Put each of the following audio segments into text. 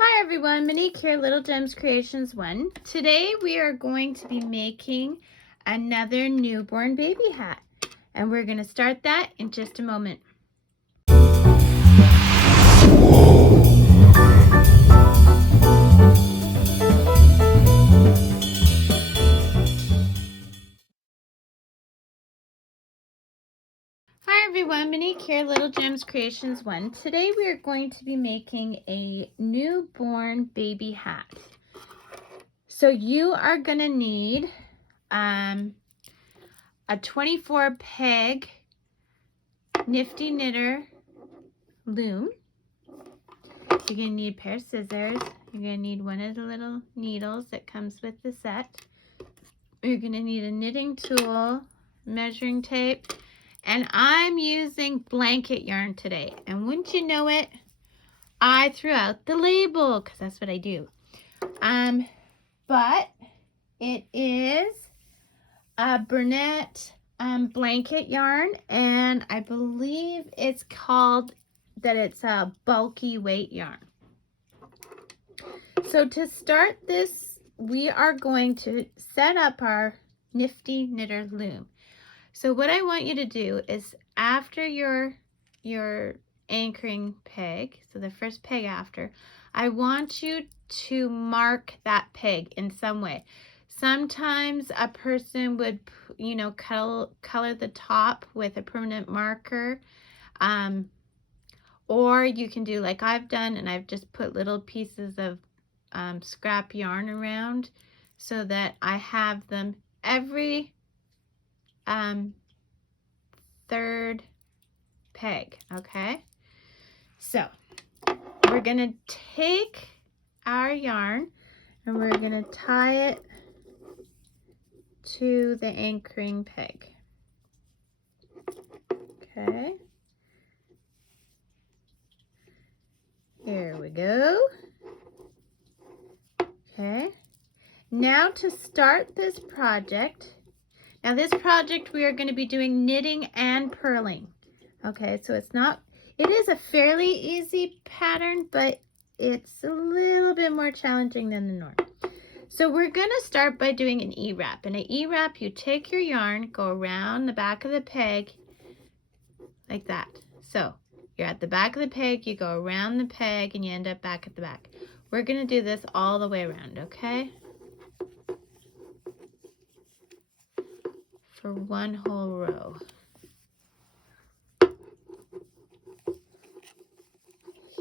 Hi everyone, Monique here, Little Gems Creations 1. Today we are going to be making another newborn baby hat, and we're going to start that in just a moment. Hi everyone, Monique here, Little Gems Creations 1. Today we are going to be making a newborn baby hat. So you are going to need a 24 peg Nifty Knitter loom. You're going to need a pair of scissors. You're going to need one of the little needles that comes with the set. You're going to need a knitting tool, measuring tape, and I'm using blanket yarn today. And wouldn't you know it, I threw out the label because that's what I do. But it is a Burnett blanket yarn, and I believe it's called that it's a bulky weight yarn. So to start this, we are going to set up our Nifty Knitter loom. So what I want you to do is after your anchoring peg, so the first peg after, I want you to mark that peg in some way. Sometimes a person would, color the top with a permanent marker. Or you can do like I've done, and I've just put little pieces of scrap yarn around so that I have them every third peg. Okay, so we're gonna take our yarn and we're gonna tie it to the anchoring peg. Okay, here we go. Okay, now to start this project, we are going to be doing knitting and purling. Okay, so it is a fairly easy pattern, but it's a little bit more challenging than the norm. So we're going to start by doing an E-wrap. And an E-wrap, you take your yarn, go around the back of the peg like that. So you're at the back of the peg, you go around the peg, and you end up back at the back. We're going to do this all the way around, okay? For one whole row.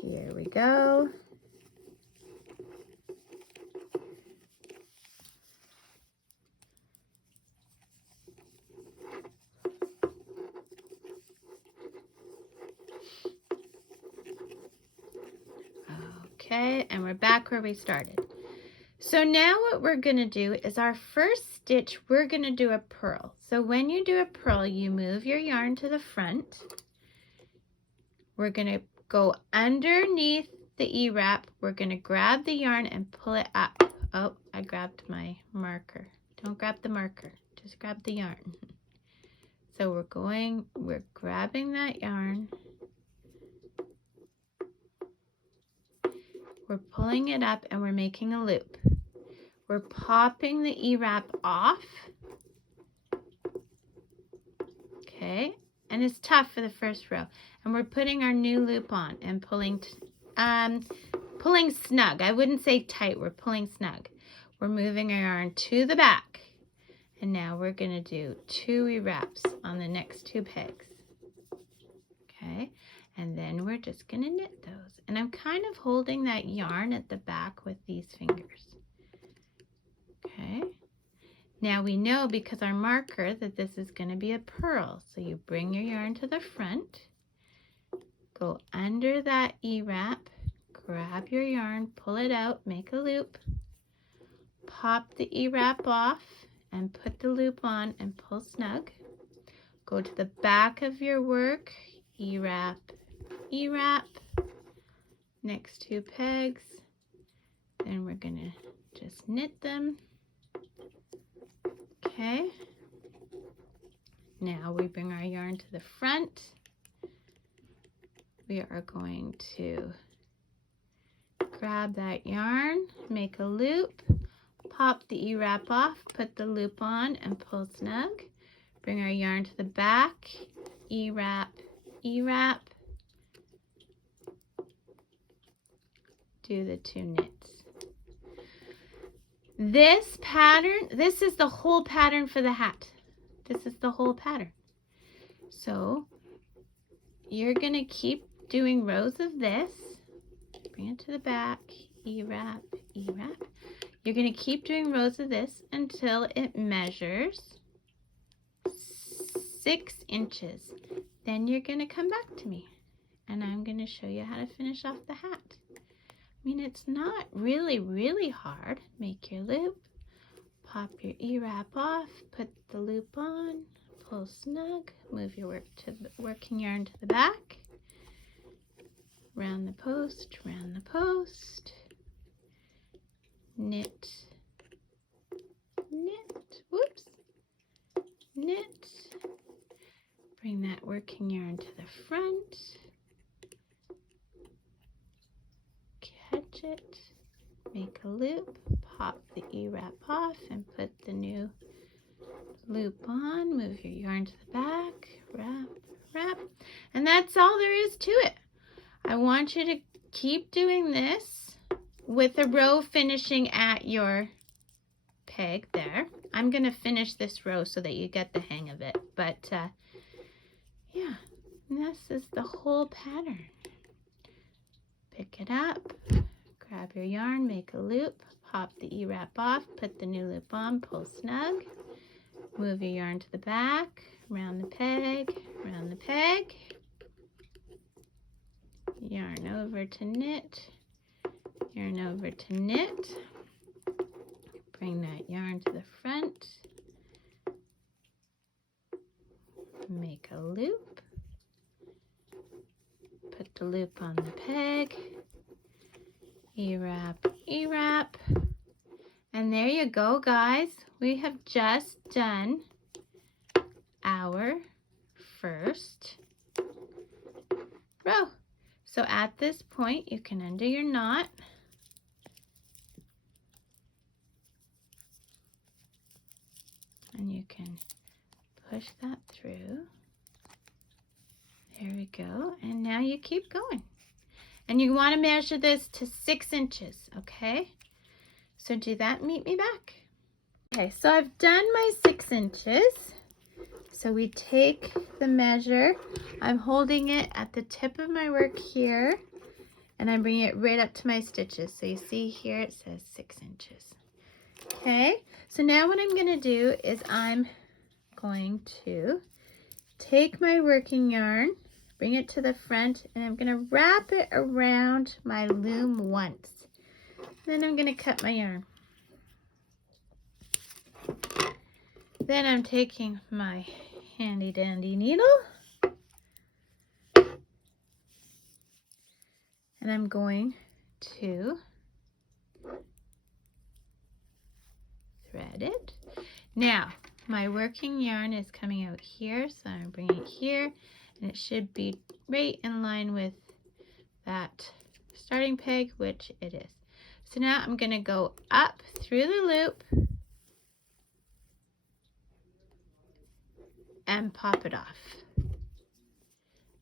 Here we go. Okay, and we're back where we started. So now what we're going to do is our first stitch, we're going to do a purl. So when you do a purl, you move your yarn to the front. We're going to go underneath the E-wrap. We're going to grab the yarn and pull it up. Oh, I grabbed my marker. Don't grab the marker, just grab the yarn. So we're grabbing that yarn. We're pulling it up and we're making a loop. We're popping the E-wrap off. Okay, and it's tough for the first row. And we're putting our new loop on and pulling snug. I wouldn't say tight, we're pulling snug. We're moving our yarn to the back. And now we're gonna do 2 E-wraps on the next 2 pegs. Okay, and then we're just gonna knit those. And I'm kind of holding that yarn at the back with these fingers. Okay, now we know because our marker that this is going to be a purl. So you bring your yarn to the front, go under that E-wrap, grab your yarn, pull it out, make a loop, pop the E-wrap off and put the loop on and pull snug. Go to the back of your work, E-wrap, E-wrap, next 2 pegs. Then we're going to just knit them. Okay, now we bring our yarn to the front. We are going to grab that yarn, make a loop, pop the E-wrap off, put the loop on and pull snug. Bring our yarn to the back, E-wrap, E-wrap, do the 2 knits. This pattern, this is the whole pattern for the hat. This is the whole pattern. So you're going to keep doing rows of this. Bring it to the back, E-wrap, E-wrap. You're going to keep doing rows of this until it measures 6 inches. Then you're going to come back to me and I'm going to show you how to finish off the hat. I mean, it's not really hard. Make your loop, pop your E-wrap off, put the loop on, pull snug, move your working yarn to the back, round the post, knit, knit, whoops, knit, bring that working yarn to the front, catch it, make a loop, pop the E-wrap off and put the new loop on, move your yarn to the back, wrap, wrap, and that's all there is to it. I want you to keep doing this with a row finishing at your peg there. I'm going to finish this row so that you get the hang of it, but yeah, this is the whole pattern. Pick it up, grab your yarn, make a loop, pop the E-wrap off, put the new loop on, pull snug, move your yarn to the back, round the peg, yarn over to knit, yarn over to knit, bring that yarn to the front, make a loop, put the loop on the peg, E-wrap, E-wrap, and there you go, guys. We have just done our first row. So at this point, you can undo your knot. And you can push that through. There we go. And now you keep going. And you want to measure this to 6 inches, okay? So do that, meet me back. Okay, so I've done my 6 inches. So we take the measure. I'm holding it at the tip of my work here, and I'm bringing it right up to my stitches. So you see here it says 6 inches. Okay, so now what I'm going to do is I'm going to take my working yarn, bring it to the front, and I'm going to wrap it around my loom once. Then I'm going to cut my yarn. Then I'm taking my handy dandy needle and I'm going to thread it. Now my working yarn is coming out here, so I'm bringing it here, and it should be right in line with that starting peg, which it is. So now I'm going to go up through the loop and pop it off.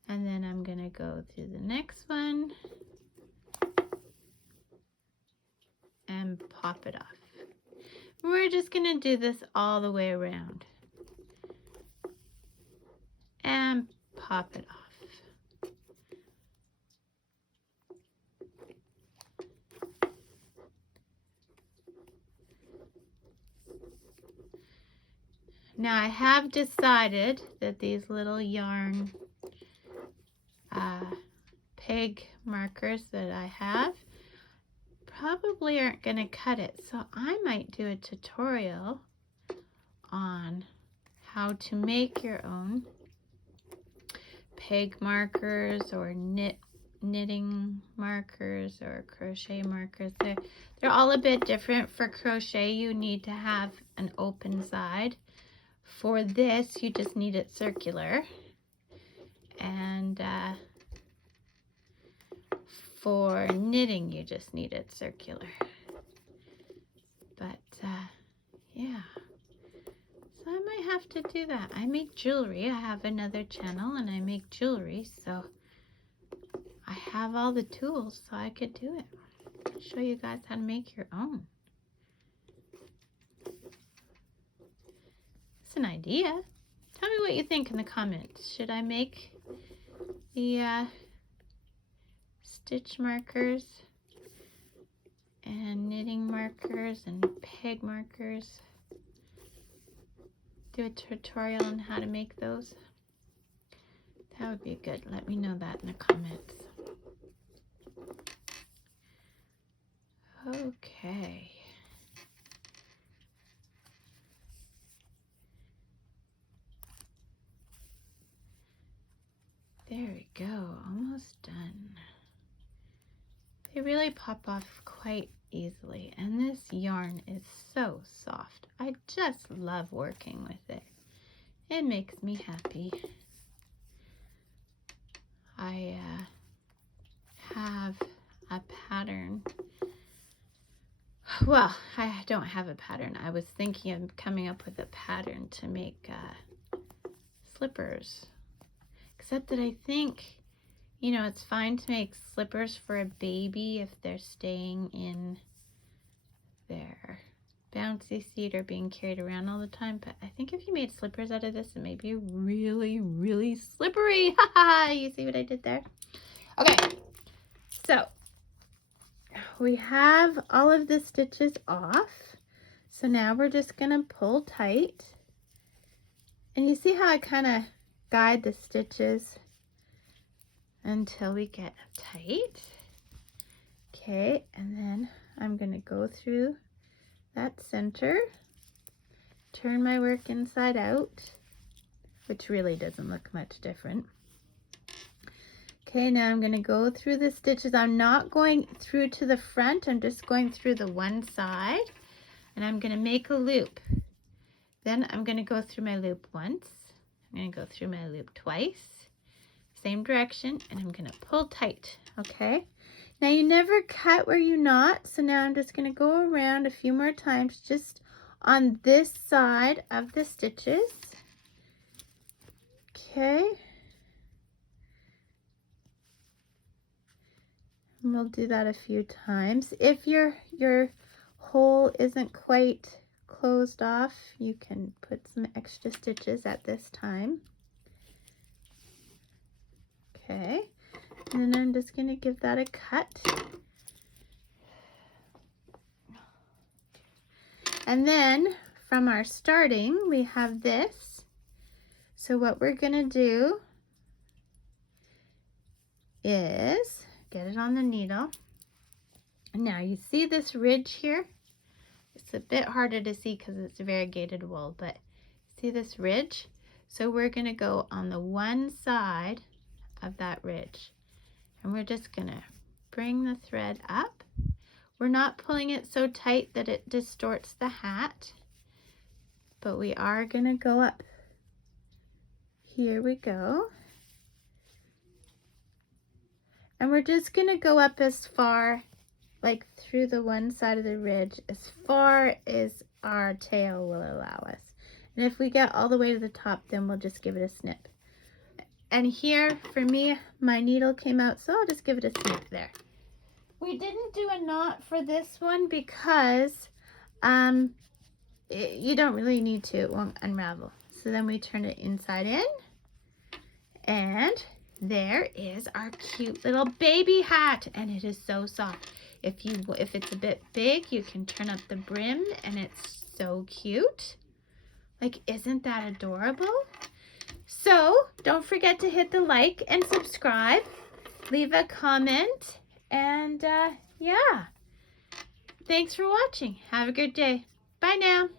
And then I'm going to go through the next one and pop it off. We're just going to do this all the way around and pop it off. Now I have decided that these little yarn peg markers that I have probably aren't going to cut it, so I might do a tutorial on how to make your own peg markers or knitting markers or crochet markers. They're all a bit different. For crochet you need to have an open side. For this you just need it circular, and for knitting, you just need it circular. But yeah, so I might have to do that. I make jewelry. I have another channel and I make jewelry, so I have all the tools, so I could do it. I'll show you guys how to make your own. It's an idea. Tell me what you think in the comments. Should I make the stitch markers and knitting markers and peg markers? Do a tutorial on how to make those? That would be good. Let me know that in the comments. Okay. There we go. Almost done. They really pop off quite easily, and this yarn is so soft. I just love working with it. It makes me happy. I have a pattern. Well, I don't have a pattern. I was thinking of coming up with a pattern to make slippers. Except that I think, you know, it's fine to make slippers for a baby if they're staying in their bouncy seat or being carried around all the time. But I think if you made slippers out of this, it may be really, really slippery. Haha, you see what I did there? Okay, so we have all of the stitches off. So now we're just gonna pull tight. And you see how I kind of guide the stitches until we get tight. Okay, and then I'm gonna go through that center, turn my work inside out, which really doesn't look much different. Okay, now I'm gonna go through the stitches. I'm not going through to the front, I'm just going through the one side, and I'm gonna make a loop. Then I'm gonna go through my loop once, I'm gonna go through my loop twice, same direction, and I'm gonna pull tight, okay? Now you never cut where you knot, so now I'm just gonna go around a few more times just on this side of the stitches. Okay. And we'll do that a few times. If your hole isn't quite closed off, you can put some extra stitches at this time. Okay, and then I'm just going to give that a cut. And then from our starting, we have this. So what we're going to do is get it on the needle. Now you see this ridge here? It's a bit harder to see because it's variegated wool, but see this ridge? So we're going to go on the one side of that ridge, and we're just going to bring the thread up. We're not pulling it so tight that it distorts the hat, but we are going to go up. Here we go. And we're just going to go up as far, like through the one side of the ridge, as far as our tail will allow us. And if we get all the way to the top, then we'll just give it a snip. And here, for me, my needle came out, so I'll just give it a snip there. We didn't do a knot for this one because you don't really need to, it won't unravel. So then we turn it inside in, and there is our cute little baby hat, and it is so soft. If it's a bit big, you can turn up the brim, and it's so cute. Like, isn't that adorable? So don't forget to hit the like and subscribe, leave a comment, and yeah, thanks for watching. Have a good day. Bye now.